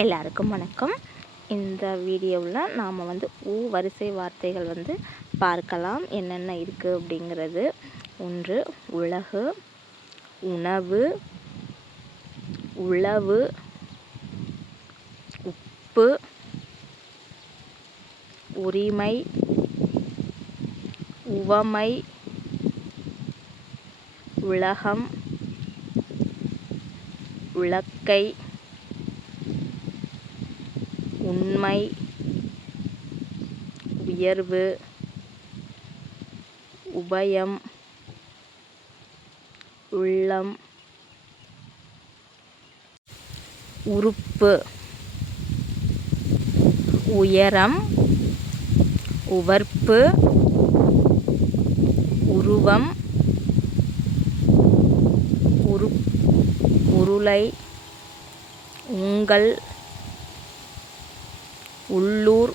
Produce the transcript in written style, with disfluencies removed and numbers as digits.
எல்லாருக்கும் வணக்கம். இந்த வீடியோவில் நாம் வரிசை வார்த்தைகள் பார்க்கலாம். என்னென்ன இருக்குது அப்படிங்கிறது. 1 உலகு, உணவு, உளவு, உப்பு, உரிமை, உவமை, உலகம், உலக்கை, உண்மை, உயர்வு, உபயம், உள்ளம், உறுப்பு, உயரம், உவர்ப்பு, உருவம், உருளை, உங்கள், உள்ளூர்,